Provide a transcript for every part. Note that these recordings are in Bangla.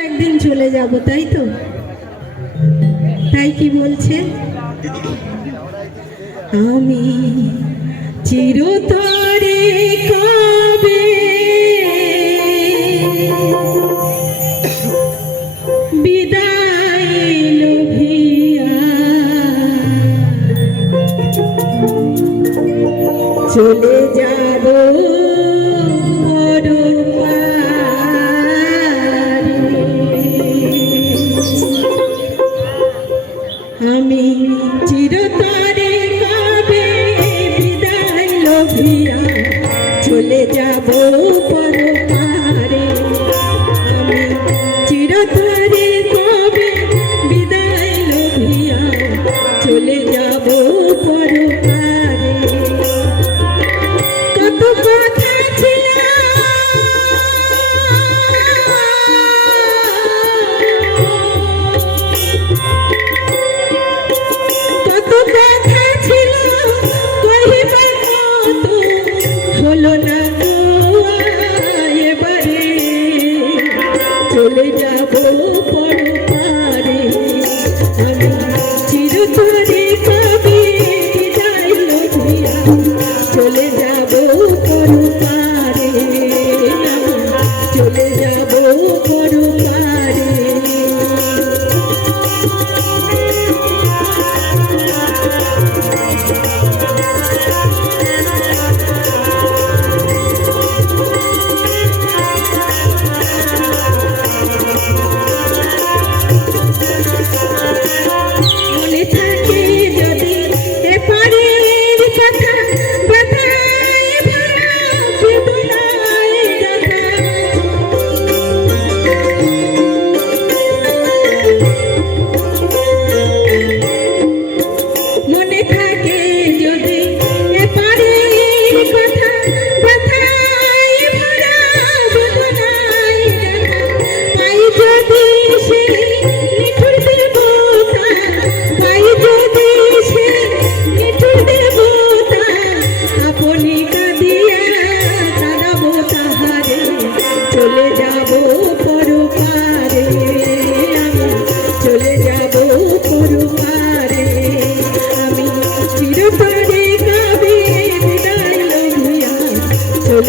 একদিন চলে যাব তাই তো? তাই কি বলছে? আমি চিরতরে কবে বিদায় চলে যাব চিরতরে কবে বিদায় লোভিয়া চলে যাব পরপারে। lo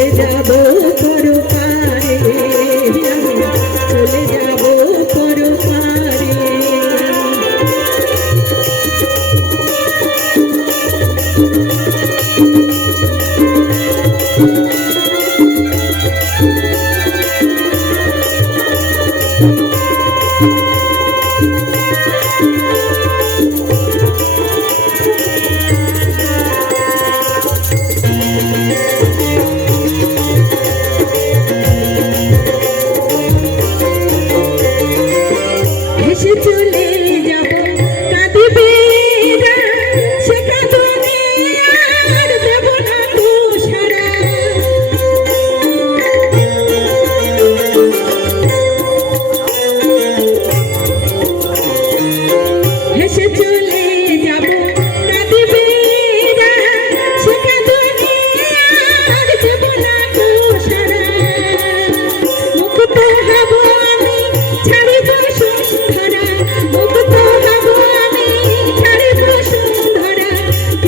চলে যাব পরপারে চলে যাব পরপারে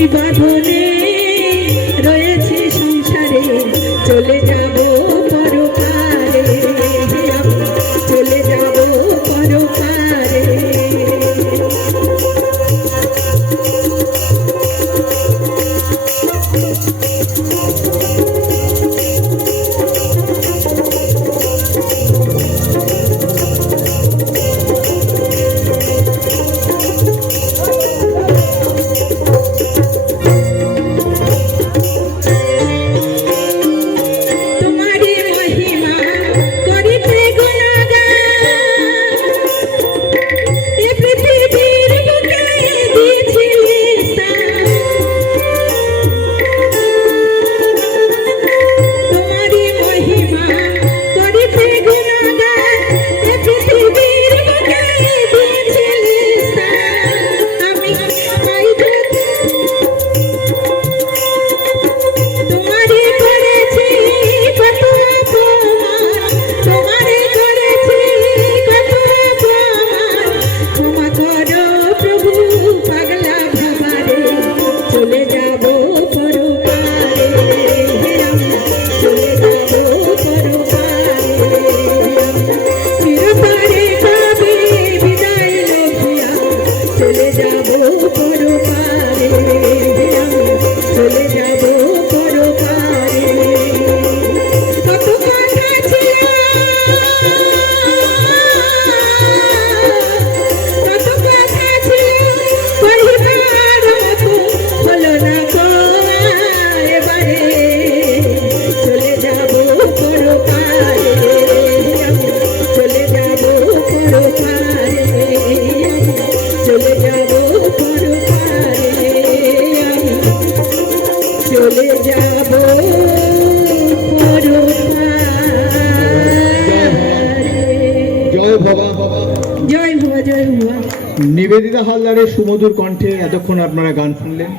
বাঁধনে trovare নিবেদিতা হালদারের সুমধুর কণ্ঠে এতক্ষণ আপনারা গান শুনলেন।